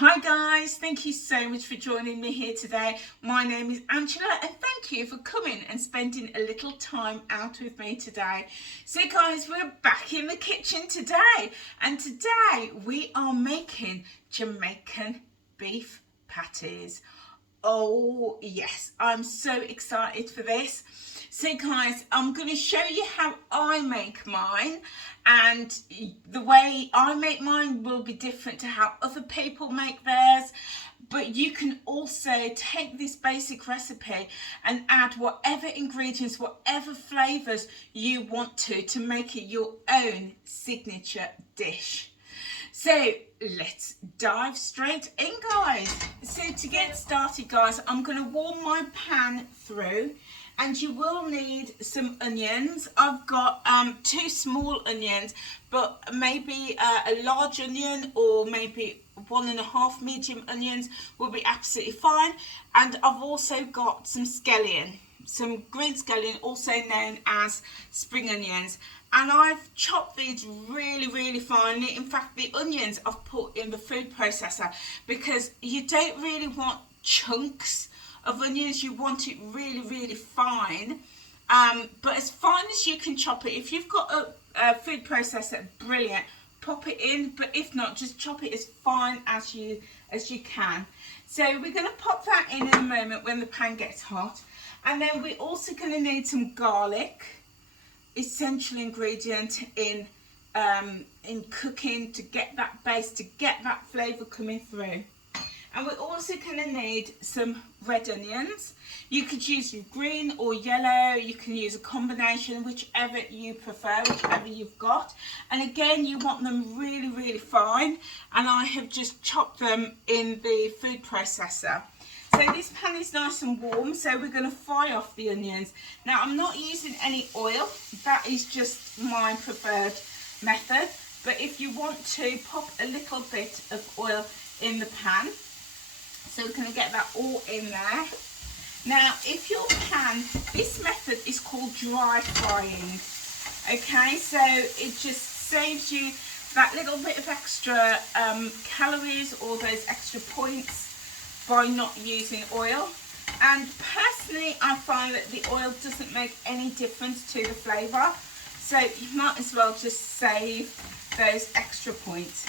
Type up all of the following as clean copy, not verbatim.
Hi guys, thank you so much for joining me here today. My name is Angela and thank you for coming and spending a little time out with me today. So guys, we're back in the kitchen today and today we are making Jamaican beef patties. Oh yes, I'm so excited for this. So guys, I'm going to show you how I make mine, and the way I make mine will be different to how other people make theirs, but you can also take this basic recipe and add whatever ingredients, whatever flavours you want to make it your own signature dish. So let's dive straight in, guys. So to get started, guys, I'm going to warm my pan through, and you will need some onions. I've got 2 small onions, but maybe a large onion or maybe 1.5 medium onions will be absolutely fine. And I've also got some scallion, some green scallion, also known as spring onions. And I've chopped these really finely. In fact, the onions I've put in the food processor because you don't really want chunks of onions. You want it really fine, but as fine as you can chop it. If you've got a food processor, brilliant, pop it in, but if not, just chop it as fine as you can. So we're going to pop that in a moment when the pan gets hot. And then we're also going to need some garlic, essential ingredient in cooking, to get that base, to get that flavour coming through. And we're also going to need some red onions. You could use green or yellow. You can use a combination, whichever you prefer, whichever you've got. And again, you want them really fine. And I have just chopped them in the food processor. So this pan is nice and warm, so we're going to fry off the onions. Now, I'm not using any oil. That is just my preferred method. But if you want to, pop a little bit of oil in the pan. So we're going to get that all in there. Now, if your pan, this method is called dry frying. Okay, so it just saves you that little bit of extra calories or those extra points by not using oil. And personally, I find that the oil doesn't make any difference to the flavour. So you might as well just save those extra points.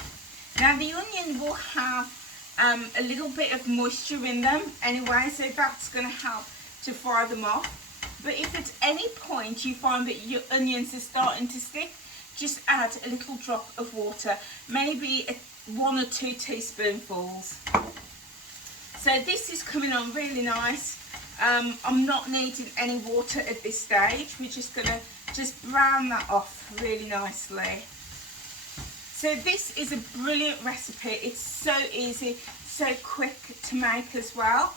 Now, the onion will have a little bit of moisture in them anyway, so that's going to help to fry them off. But if at any point you find that your onions are starting to stick, just add a little drop of water, maybe 1 or 2 teaspoonfuls. So this is coming on really nice. I'm not needing any water at this stage. We're just going to just brown that off really nicely. So this is a brilliant recipe. It's so easy, so quick to make as well.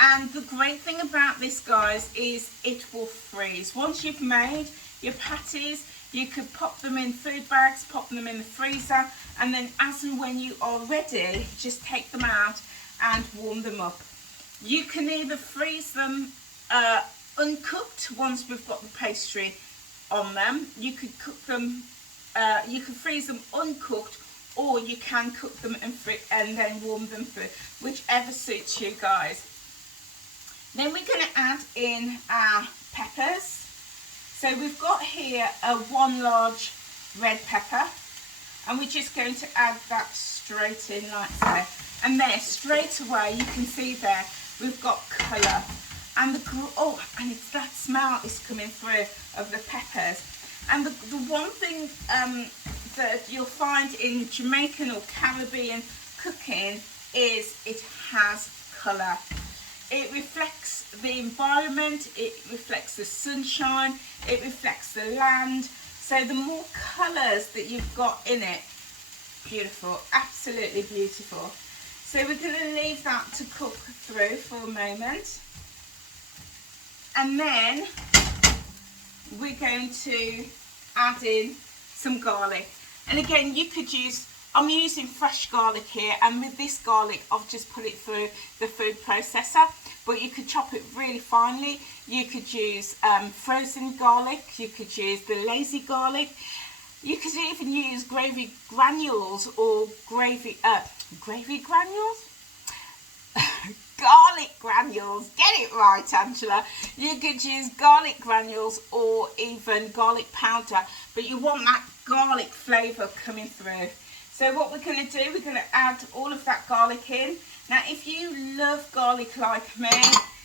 And the great thing about this, guys, is it will freeze. Once you've made your patties, you could pop them in food bags, pop them in the freezer, and then as and when you are ready, just take them out and warm them up. You can either freeze them uncooked once we've got the pastry on them. You could cook them. You can freeze them uncooked, or you can cook them and then warm them through, whichever suits you guys. Then we're going to add in our peppers. So we've got here 1 large red pepper, and we're just going to add that straight in like so. And there, straight away, you can see there we've got colour, and and it's that smell is coming through of the peppers. And the one thing that you'll find in Jamaican or Caribbean cooking is it has colour. It reflects the environment, it reflects the sunshine, it reflects the land. So the more colours that you've got in it, beautiful, absolutely beautiful. So we're going to leave that to cook through for a moment. And then we're going to add in some garlic. And again, you could use, I'm using fresh garlic here, and with this garlic I've just put it through the food processor, but you could chop it really finely. You could use frozen garlic, you could use the lazy garlic, you could even use gravy granules or gravy granules? Garlic granules. Get it right, Angela. You could use garlic granules or even garlic powder, but you want that garlic flavour coming through. So what we're going to do, we're going to add all of that garlic in. Now, if you love garlic like me,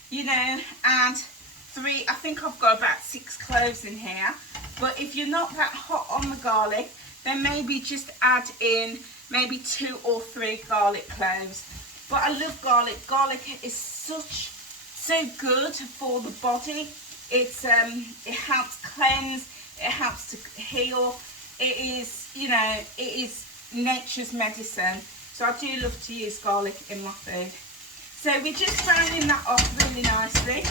you know, add 3, I think I've got about 6 cloves in here. But if you're not that hot on the garlic, then maybe just add in maybe 2 or 3 garlic cloves. But I love garlic. Garlic is so good for the body. It's it helps cleanse, it helps to heal. It is, you know, it is nature's medicine. So I do love to use garlic in my food. So we're just browning that off really nicely.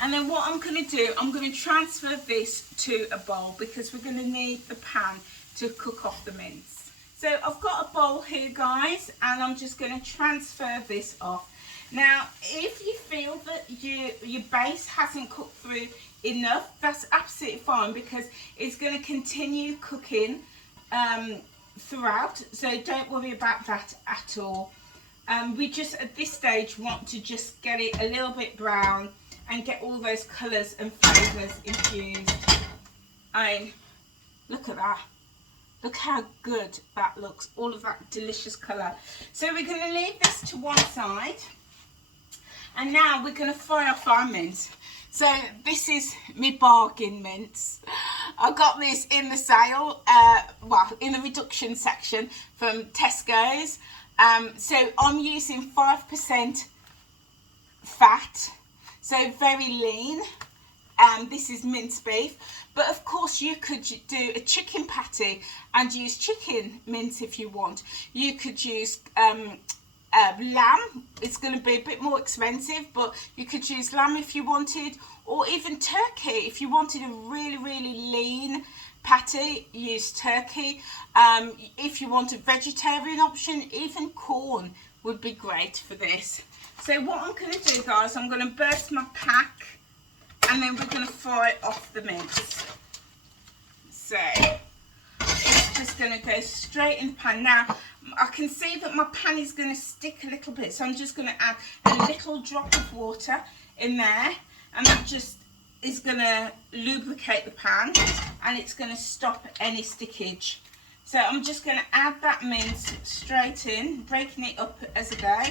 And then what I'm going to do, I'm going to transfer this to a bowl because we're going to need the pan to cook off the mince. So I've got a bowl here, guys, and I'm just going to transfer this off. Now, if you feel that your base hasn't cooked through enough, that's absolutely fine because it's going to continue cooking throughout. So don't worry about that at all. We just, at this stage, want to just get it a little bit brown and get all those colours and flavours infused. And look at that. Look how good that looks, all of that delicious colour. So we're going to leave this to one side. And now we're going to fry off our mince. So this is my bargain mince. I got this in the sale, well, in the reduction section from Tesco's. So I'm using 5% fat, so very lean. This is minced beef, but of course you could do a chicken patty and use chicken mince if you want. You could use lamb. It's going to be a bit more expensive, but you could use lamb if you wanted, or even turkey if you wanted a really lean patty. Use turkey. If you want a vegetarian option, even corn would be great for this. So what I'm going to do, guys, I'm going to burst my pack and then we're going to fry off the mince. So it's just going to go straight in the pan. Now I can see that my pan is going to stick a little bit, so I'm just going to add a little drop of water in there, and that just is going to lubricate the pan and it's going to stop any stickage. So I'm just going to add that mince straight in, breaking it up as I go,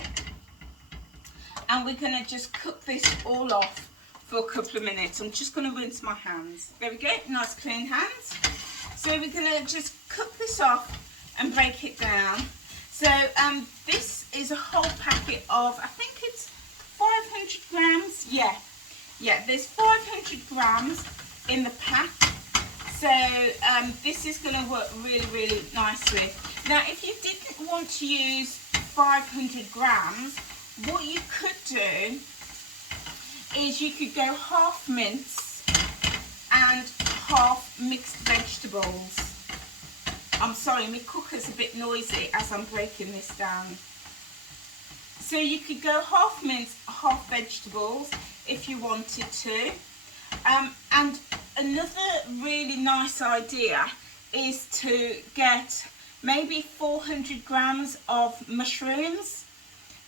and we're going to just cook this all off for a couple of minutes. I'm just going to rinse my hands. There we go, nice clean hands. So we're going to just cook this off and break it down. So this is a whole packet of, I think it's 500 grams. Yeah, there's 500 grams in the pack. So this is going to work really nicely. Now, if you didn't want to use 500 grams, what you could do is you could go half mince and half mixed vegetables. I'm sorry, my cooker's a bit noisy as I'm breaking this down. So you could go half mince, half vegetables if you wanted to. And another really nice idea is to get maybe 400 grams of mushrooms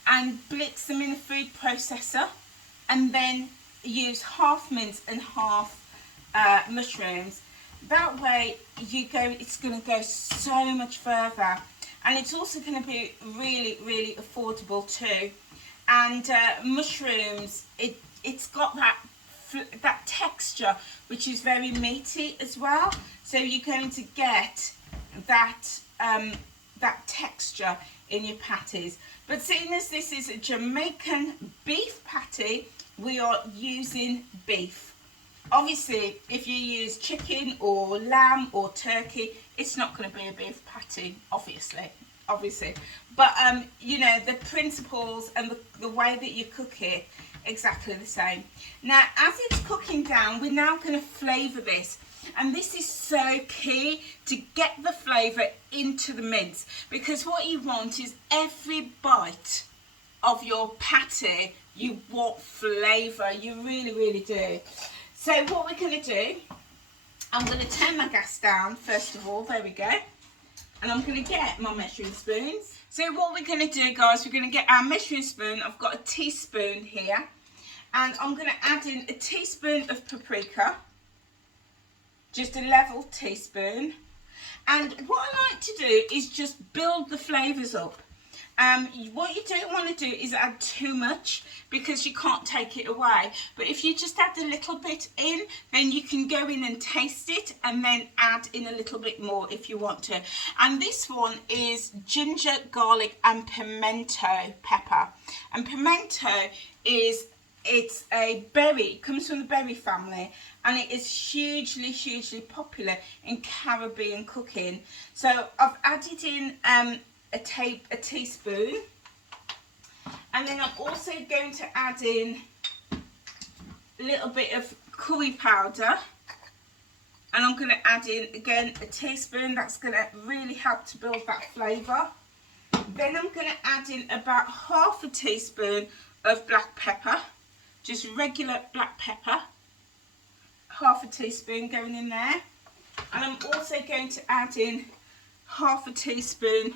and blitz them in a food processor, and then use half mince and half mushrooms. That way it's going to go so much further, and it's also going to be really affordable too. And mushrooms, it's got that texture which is very meaty as well, so you're going to get that that texture in your patties. But seeing as this is a Jamaican beef patty, we are using beef. Obviously, if you use chicken or lamb or turkey, it's not going to be a beef patty, obviously. But you know, the principles and the way that you cook it, exactly the same. Now, as it's cooking down, we're now going to flavour this. And this is so key to get the flavour into the mince, because what you want is every bite of your patty, you want flavour. You really do. So what we're going to do, I'm going to turn my gas down first of all. There we go. And I'm going to get my measuring spoons. So what we're going to do, guys, we're going to get our measuring spoon. I've got a teaspoon here, and I'm going to add in a teaspoon of paprika, just a level teaspoon. And what I like to do is just build the flavours up. What you don't want to do is add too much, because you can't take it away. But if you just add a little bit in, then you can go in and taste it and then add in a little bit more if you want to. And this one is ginger, garlic and pimento pepper. And pimento it's a berry, it comes from the berry family, and it is hugely popular in Caribbean cooking. So I've added in a teaspoon, and then I'm also going to add in a little bit of curry powder, and I'm going to add in again a teaspoon. That's going to really help to build that flavour. Then I'm going to add in about half a teaspoon of black pepper, just regular black pepper, half a teaspoon going in there. And I'm also going to add in half a teaspoon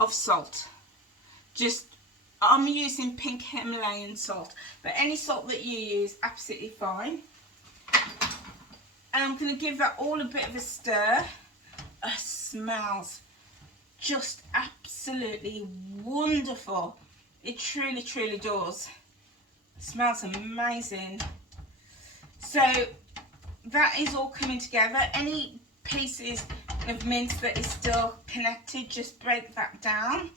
of salt. I'm using pink Himalayan salt, but any salt that you use, absolutely fine. And I'm going to give that all a bit of a stir. It smells just absolutely wonderful. It truly does. It smells amazing. So that is all coming together. Any pieces of mince that is still connected, just break that down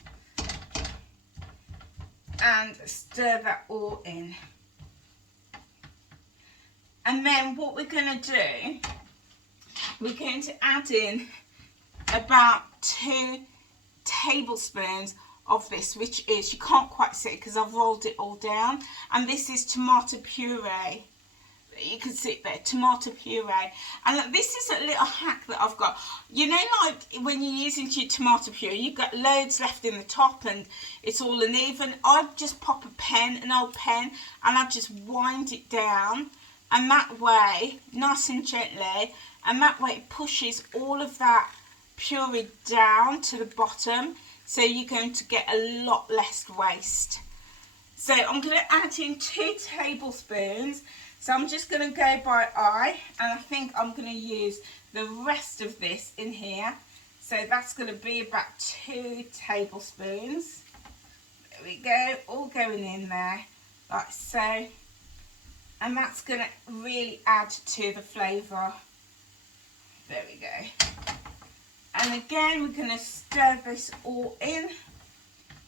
and stir that all in. And then what we're going to do, we're going to add in about 2 tablespoons of this, which is, you can't quite see it because I've rolled it all down, and this is tomato puree. You can see it there, tomato puree. And this is a little hack that I've got. You know, like when you're using your tomato puree, you've got loads left in the top and it's all uneven. I just pop an old pen, and I just wind it down, and that way, nice and gently, and that way it pushes all of that puree down to the bottom, so you're going to get a lot less waste. So I'm going to add in 2 tablespoons. So I'm just going to go by eye, and I think I'm going to use the rest of this in here. So that's going to be about 2 tablespoons. There we go, all going in there, like so. And that's going to really add to the flavour. There we go. And again, we're going to stir this all in.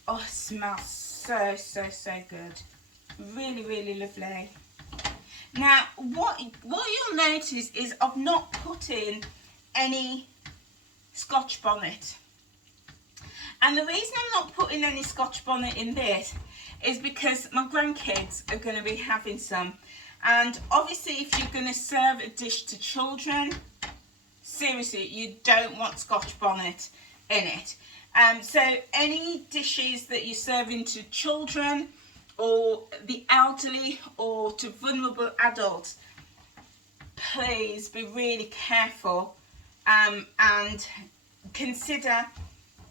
Oh, it smells so good. Really lovely. Now, what you'll notice is I've not put in any Scotch bonnet. And the reason I'm not putting any Scotch bonnet in this is because my grandkids are going to be having some. And obviously, if you're going to serve a dish to children, seriously, you don't want Scotch bonnet in it. So any dishes that you're serving to children, or the elderly, or to vulnerable adults, please be really careful and consider,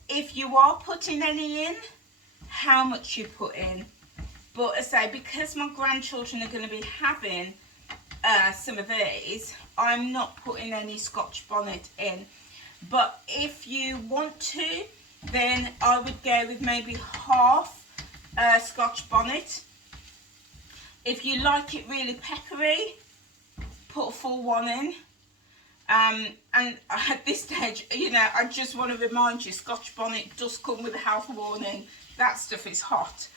if you are putting any in, how much you put in. But as I say, because my grandchildren are going to be having some of these, I'm not putting any Scotch bonnet in. But if you want to, then I would go with maybe half Scotch bonnet. If you like it really peppery, put a full one in. And at this stage, you know, I just want to remind you, Scotch bonnet does come with a health warning. That stuff is hot.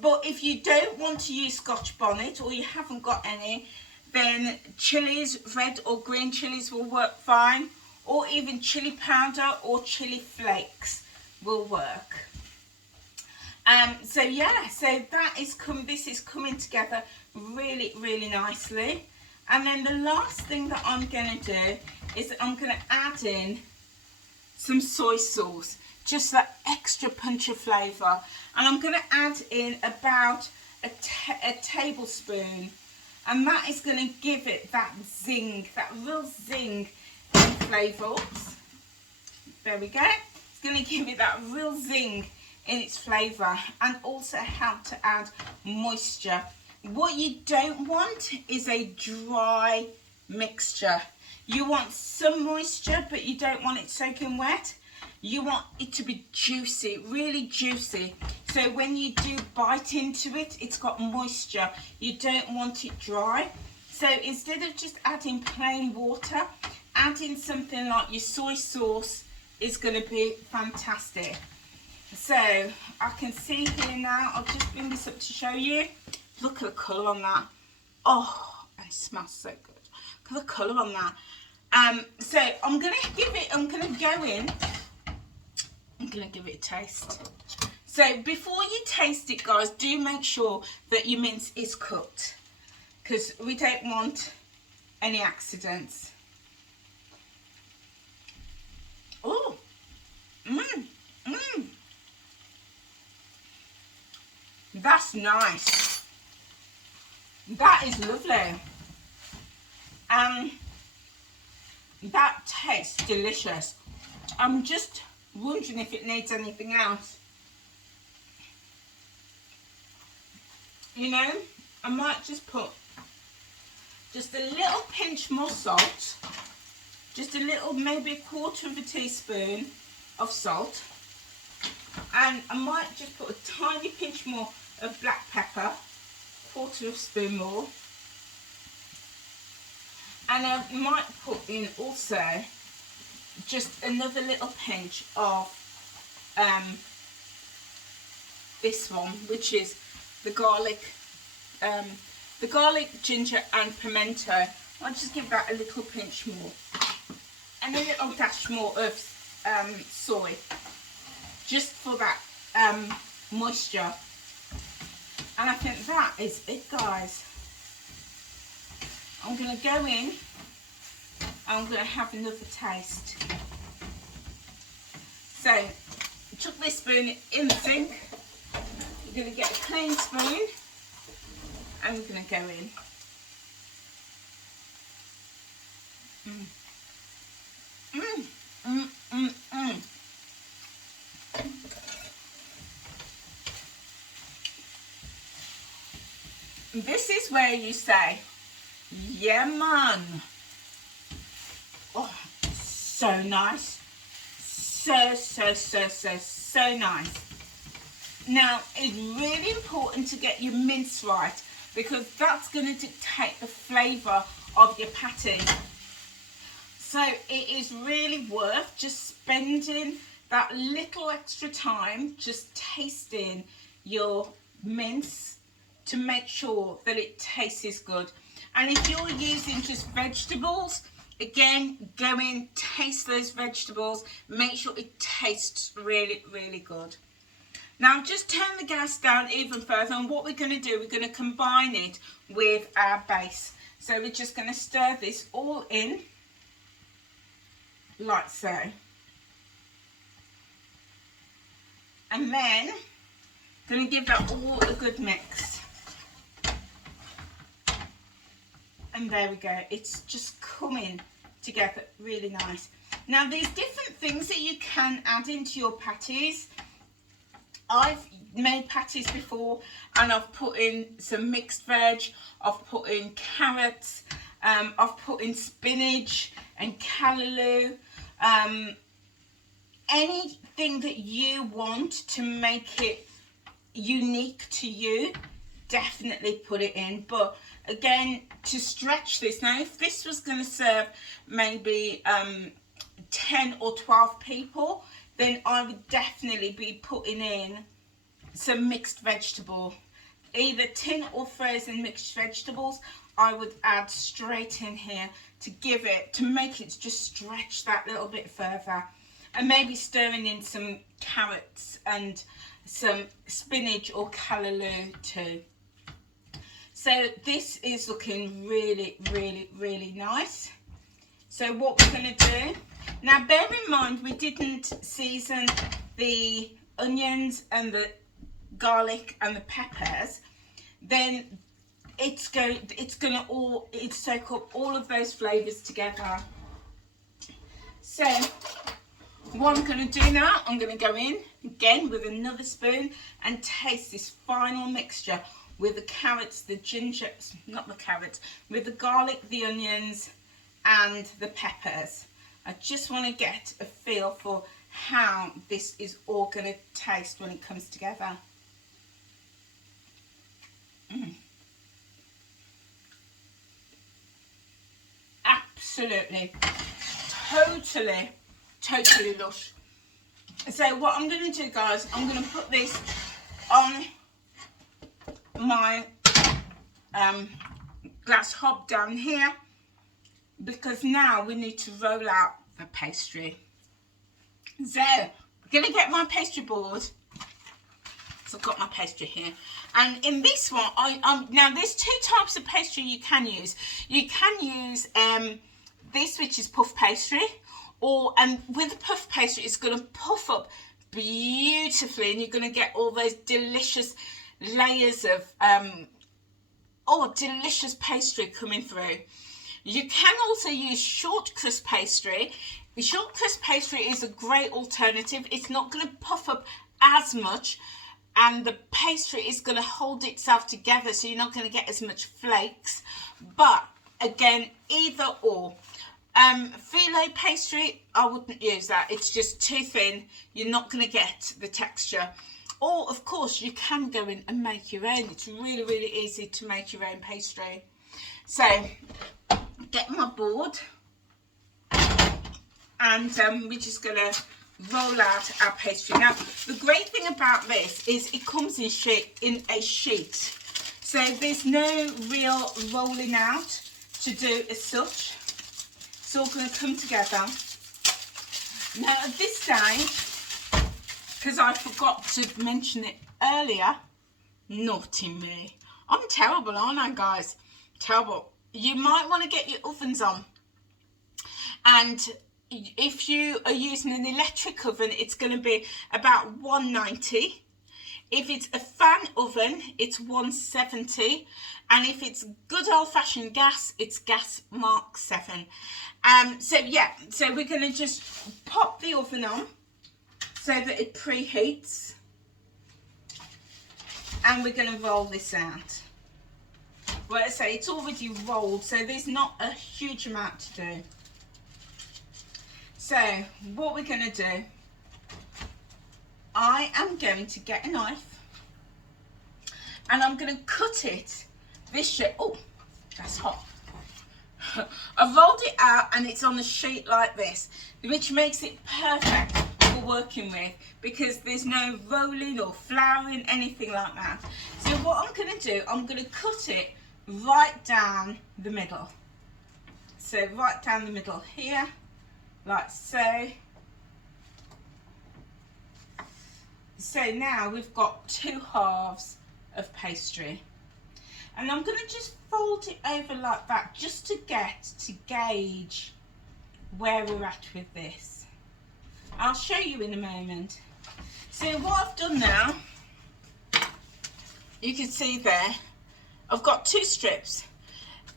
But if you don't want to use Scotch bonnet, or you haven't got any, then chilies, red or green chilies will work fine, or even chili powder or chili flakes will work. So yeah, so this is coming together really nicely. And then the last thing that I'm going to do is I'm going to add in some soy sauce, just that extra punch of flavour. And I'm going to add in about a tablespoon, and that is going to give it that zing, that real zing in flavour. There we go. It's going to give it that real zing in its flavour and also help to add moisture. What you don't want is a dry mixture. You want some moisture, but you don't want it soaking wet. You want it to be juicy, really juicy. So when you do bite into it, it's got moisture. You don't want it dry. So instead of just adding plain water, adding something like your soy sauce is going to be fantastic. So I can see here now, I'll just bring this up to show you. Look at the colour on that. Oh, and it smells so good. Look at the colour on that. So I'm going to give it a taste. So before you taste it, guys, do make sure that your mince is cooked, because we don't want any accidents. Oh, that's nice. That is lovely. That tastes delicious. I'm just wondering if it needs anything else. You know, I might just put just a little pinch more salt, just a little, maybe a quarter of a teaspoon of salt, and I might just put a tiny pinch more of black pepper, quarter of a spoon more, and I might put in also just another little pinch of this one, which is the garlic, ginger and pimento. I'll just give that a little pinch more, and a little dash more of soy, just for that moisture. And I think that is it, guys. I'm going to go in, I'm going to have another taste. So, chuck this spoon in the sink. We're going to get a clean spoon, and we're going to go in. This is where you say, yeah man. Oh, so nice. So nice. Now, it's really important to get your mince right, because that's going to dictate the flavour of your patty. So it is really worth just spending that little extra time just tasting your mince to make sure that it tastes good. And if you're using just vegetables, again, go in, taste those vegetables, make sure it tastes really, really good. Now just turn the gas down even further, and what we're going to do, we're going to combine it with our base. So we're just going to stir this all in, like so. And then, going to give that all a good mix. And there we go, it's just coming together really nice. Now there's different things that you can add into your patties. I've made patties before, and I've put in some mixed veg, I've put in carrots, I've put in spinach and callaloo. Anything that you want to make it unique to you, definitely put it in. But again, to stretch this, now if this was going to serve maybe 10 or 12 people, then I would definitely be putting in some mixed vegetable, either tin or frozen mixed vegetables. I would add straight in here to give it, to make it just stretch that little bit further, and maybe stirring in some carrots and some spinach or callaloo too. So this is looking really, really, really nice. So what we're going to do, now bear in mind we didn't season the onions and the garlic and the peppers, then it's going to soak up all of those flavors together. So What I'm going to do now, I'm going to go in again with another spoon and taste this final mixture with the carrots, the ginger, not the carrots, with the garlic, the onions and the peppers. I just want to get a feel for how this is all going to taste when it comes together. Absolutely, totally lush. So what I'm going to do, guys, I'm going to put this on my glass hob down here, because now we need to roll out the pastry. So I'm going to get my pastry board. So I've got my pastry here, and in this one now there's two types of pastry you can use. You can use this, which is puff pastry, or with the puff pastry it's going to puff up beautifully and you're going to get all those delicious layers of delicious pastry coming through. You can also use short crust pastry. The short crust pastry is a great alternative. It's not going to puff up as much and the pastry is going to hold itself together, so you're not going to get as much flakes. But again, either or. Filo pastry, I wouldn't use that. It's just too thin. You're not going to get the texture. Or, of course, you can go in and make your own. It's really easy to make your own pastry. So, get my board. And we're just going to roll out our pastry. Now, the great thing about this is it comes in a sheet. So, there's no real rolling out to do as such. It's all going to come together. Now at this stage, because I forgot to mention it earlier, naughty me. I'm terrible, aren't I, guys? Terrible. You might want to get your ovens on. And if you are using an electric oven, it's going to be about 190. If it's a fan oven, it's 170. And if it's good old-fashioned gas, it's gas Mark 7. So we're going to just pop the oven on so that it preheats. And we're going to roll this out. Well, I say it's already rolled, so there's not a huge amount to do. So what we're going to do, I am going to get a knife and I'm going to cut it this shape. Oh, that's hot. I've rolled it out and it's on a sheet like this, which makes it perfect for working with because there's no rolling or flouring, anything like that. So what I'm going to do, I'm going to cut it right down the middle. So right down the middle here, like so. So now we've got 2 halves of pastry. And I'm going to just fold it over like that just to gauge where we're at with this. I'll show you in a moment. So what I've done now, you can see there, I've got 2 strips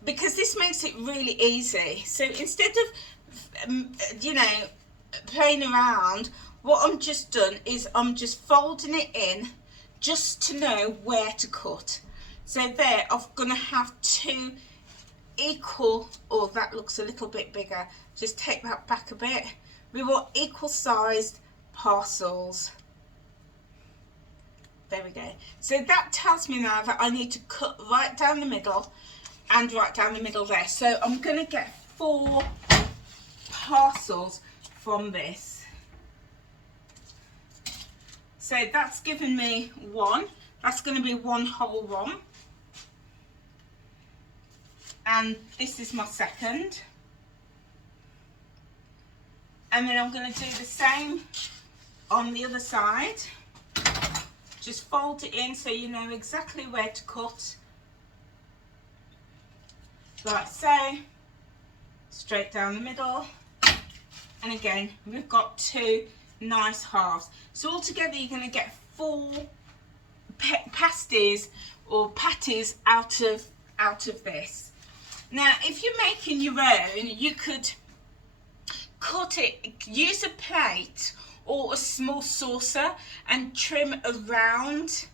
because this makes it really easy. So instead of, playing around, what I'm just done is I'm just folding it in just to know where to cut. So there, I'm going to have 2 equal, oh, that looks a little bit bigger. Just take that back a bit. We want equal sized parcels. There we go. So that tells me now that I need to cut right down the middle and right down the middle there. So I'm going to get 4 parcels from this. So that's given me 1. That's going to be 1 whole one. And this is my second. And then I'm going to do the same on the other side. Just fold it in so you know exactly where to cut. Like so. Straight down the middle. And again, we've got 2 nice halves. So altogether you're going to get 4 pasties or patties out of this. Now if you're making your own, you could cut it, use a plate or a small saucer and trim around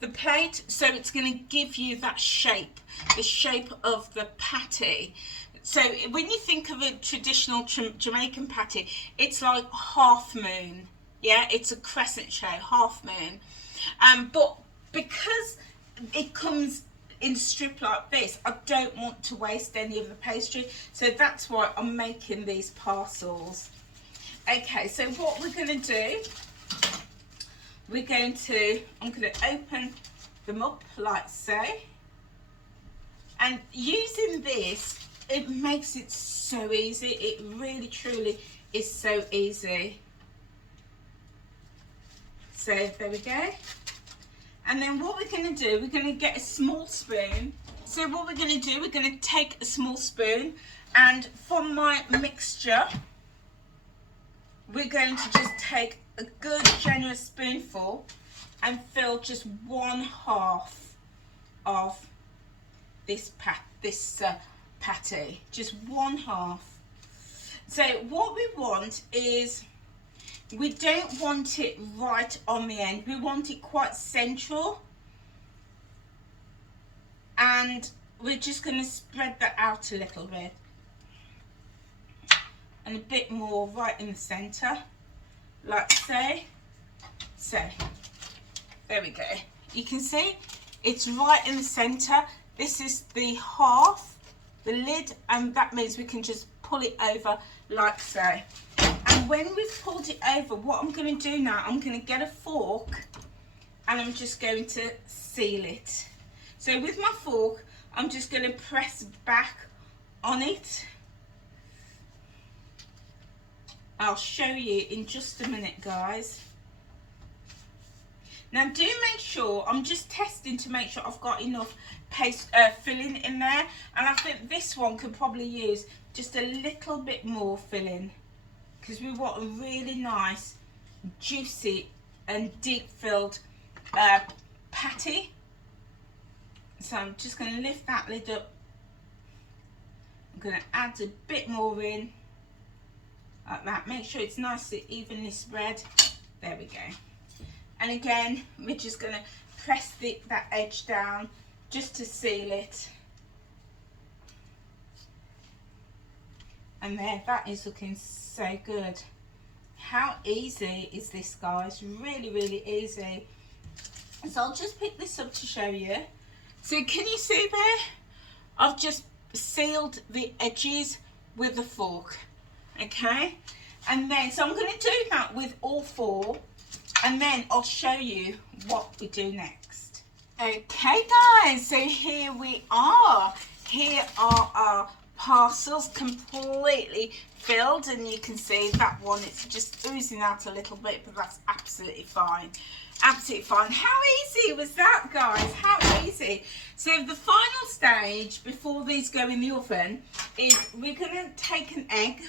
the plate, so it's going to give you that shape, the shape of the patty. So when you think of a traditional Jamaican patty, it's like half moon. Yeah, it's a crescent shape, half moon. But because it comes in strip like this, I don't want to waste any of the pastry, so that's why I'm making these parcels. Okay, so what we're going to do, I'm going to open them up like so, and using this, it makes it so easy. It really truly is so easy. So there we go. And then what we're going to do, we're going to get a small spoon. So what we're going to do, we're going to take a small spoon, and from my mixture, we're going to just take a good generous spoonful and fill just 1/2 of this patty, just 1/2. So what we want is, we don't want it right on the end, we want it quite central, and we're just going to spread that out a little bit, and a bit more right in the center, like so. So there we go, you can see it's right in the center. This is the half, the lid, and that means we can just pull it over like so. And when we've pulled it over, what I'm going to do now, I'm going to get a fork and I'm just going to seal it. So with my fork, I'm just going to press back on it. I'll show you in just a minute, guys. Now do make sure, I'm just testing to make sure I've got enough filling in there, and I think this one could probably use just a little bit more filling, because we want a really nice, juicy and deep filled patty. So I'm just going to lift that lid up. I'm going to add a bit more in, like that. Make sure it's nicely evenly spread. There we go. And again, we're just going to press that edge down just to seal it. And there, that is looking so good. How easy is this, guys? Really, really easy. So I'll just pick this up to show you. So can you see there? I've just sealed the edges with a fork. Okay? And then, so I'm going to do that with all 4. And then I'll show you what we do next. Okay, guys, so here we are. Here are our parcels completely filled, and you can see that one, it's just oozing out a little bit, but that's absolutely fine. Absolutely fine. How easy was that, guys? How easy. So the final stage before these go in the oven is we're going to take an egg.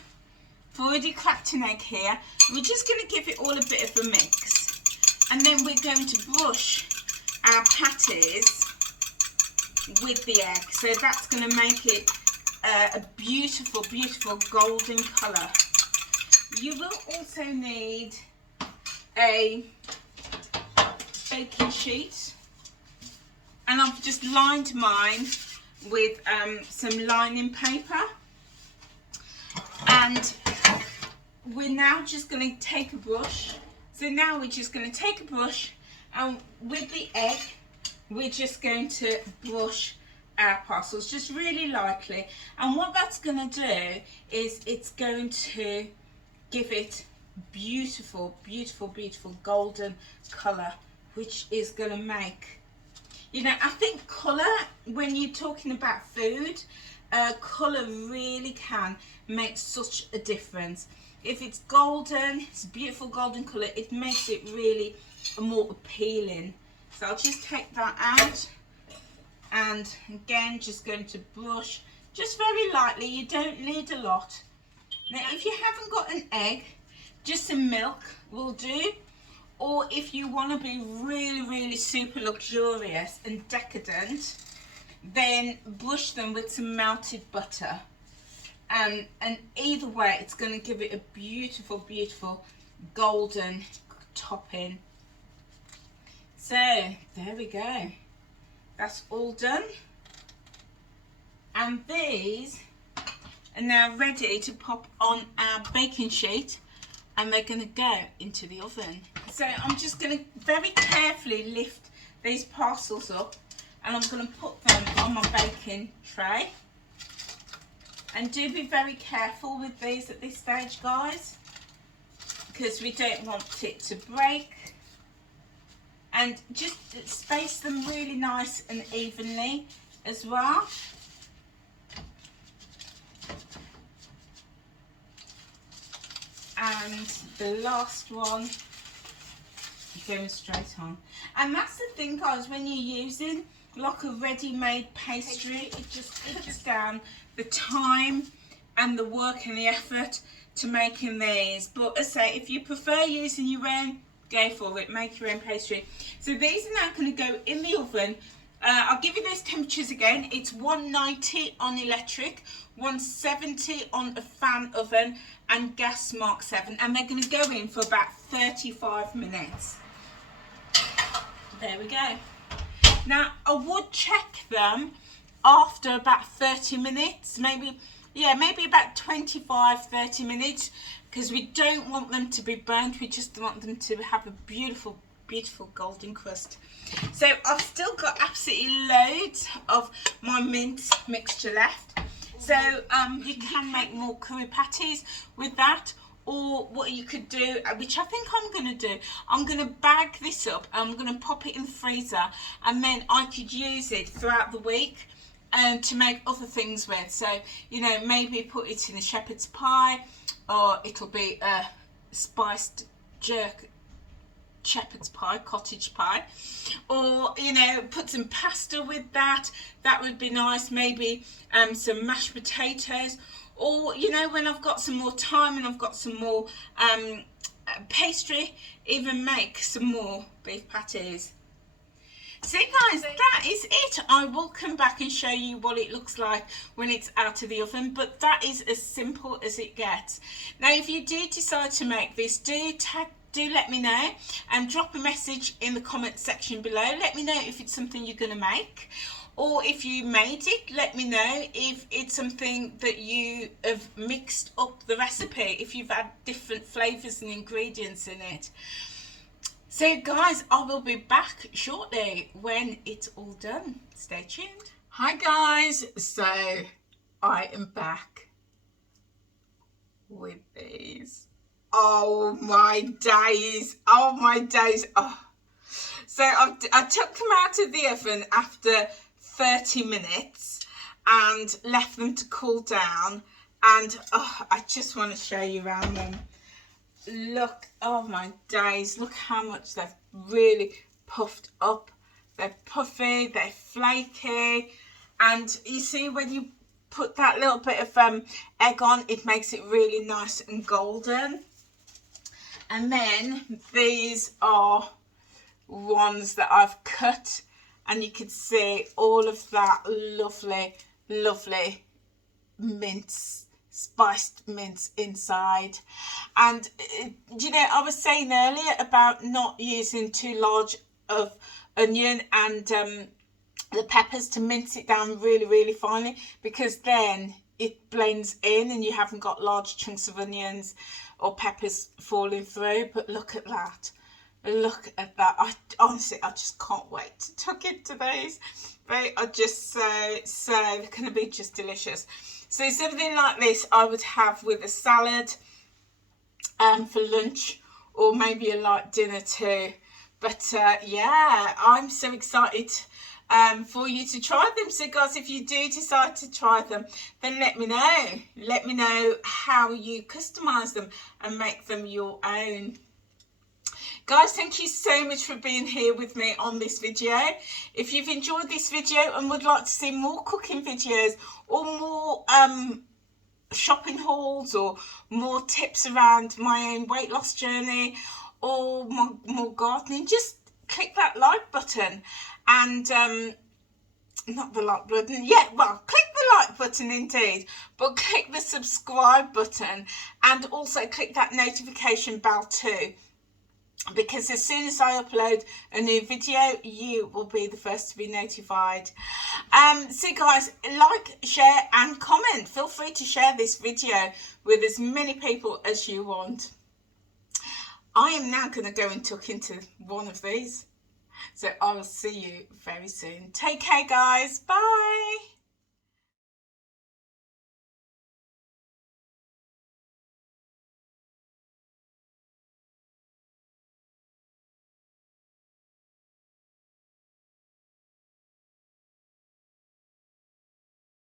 I've already cracked an egg here. We're just going to give it all a bit of a mix. And then we're going to brush our patties with the egg. So that's going to make it a beautiful, beautiful golden colour. You will also need a baking sheet. And I've just lined mine with some lining paper. And we're now just going to take a brush. So now we're just going to take a brush, and with the egg, we're just going to brush our parcels just really lightly. And what that's going to do is it's going to give it beautiful, beautiful, beautiful golden colour, which is going to make, you know, I think colour, when you're talking about food, colour really can make such a difference. If it's golden, it's a beautiful golden colour, it makes it really more appealing. So I'll just take that out, and again, just going to brush just very lightly. You don't need a lot. Now, if you haven't got an egg, just some milk will do. Or if you want to be really, really super luxurious and decadent, then brush them with some melted butter. And either way, it's going to give it a beautiful, beautiful golden topping. So there we go, that's all done, and these are now ready to pop on our baking sheet, and they're going to go into the oven. So I'm just going to very carefully lift these parcels up, and I'm going to put them on my baking tray. And do be very careful with these at this stage, guys, because we don't want it to break. And just space them really nice and evenly as well. And the last one going straight on. And that's the thing, guys, when you're using like a ready-made pastry, it just cuts down the time and the work and the effort to making these. But as I say, if you prefer using your own, go for it, make your own pastry. So these are now going to go in the oven. I'll give you those temperatures again. It's 190 on electric, 170 on a fan oven, and gas Mark 7, and they're going to go in for about 35 minutes. There we go. Now I would check them after about 30 minutes, maybe about 25-30 minutes, because we don't want them to be burnt. We just want them to have a beautiful, beautiful golden crust. So I've still got absolutely loads of my mint mixture left. So you can make more curry patties with that, or what you could do, which I think I'm going to do, I'm going to bag this up, I'm going to pop it in the freezer, and then I could use it throughout the week to make other things with. So, you know, maybe put it in a shepherd's pie, or it'll be a spiced jerk shepherd's pie, cottage pie, or, you know, put some pasta with that. That would be nice. Maybe some mashed potatoes, or, you know, when I've got some more time and I've got some more pastry, even make some more beef patties. So guys, that is it. I will come back and show you what it looks like when it's out of the oven, but that is as simple as it gets. Now, if you do decide to make this, do let me know, and drop a message in the comment section below. Let me know if it's something you're going to make, or if you made it, let me know if it's something that you have mixed up the recipe, if you've had different flavours and ingredients in it. So guys, I will be back shortly when it's all done. Stay tuned. Hi guys, so I am back with these. Oh my days, oh my days. Oh. So I took them out of the oven after 30 minutes and left them to cool down, and I just want to show you around them. Look, oh my days, look how much they've really puffed up. They're puffy, they're flaky, and you see when you put that little bit of egg on, it makes it really nice and golden. And then these are ones that I've cut, and you can see all of that lovely, lovely mince, spiced mince inside. And you know, I was saying earlier about not using too large of onion and the peppers, to mince it down really, really finely, because then it blends in and you haven't got large chunks of onions or peppers falling through. But look at that, look at that. Honestly, I just can't wait to tuck into these. They are just so they're going to be just delicious. So something like this I would have with a salad for lunch, or maybe a light dinner too. But yeah, I'm so excited for you to try them. So guys, if you do decide to try them, then let me know. Let me know how you customize them and make them your own. Guys, thank you so much for being here with me on this video. If you've enjoyed this video and would like to see more cooking videos, or more shopping hauls, or more tips around my own weight loss journey, or more gardening, just click that like button. And not the like button, yeah, well, click the like button indeed, but click the subscribe button and also click that notification bell too, because as soon as I upload a new video, you will be the first to be notified. So guys, like, share and comment. Feel free to share this video with as many people as you want. I am now going to go and tuck into one of these. So I will see you very soon. Take care, guys. Bye.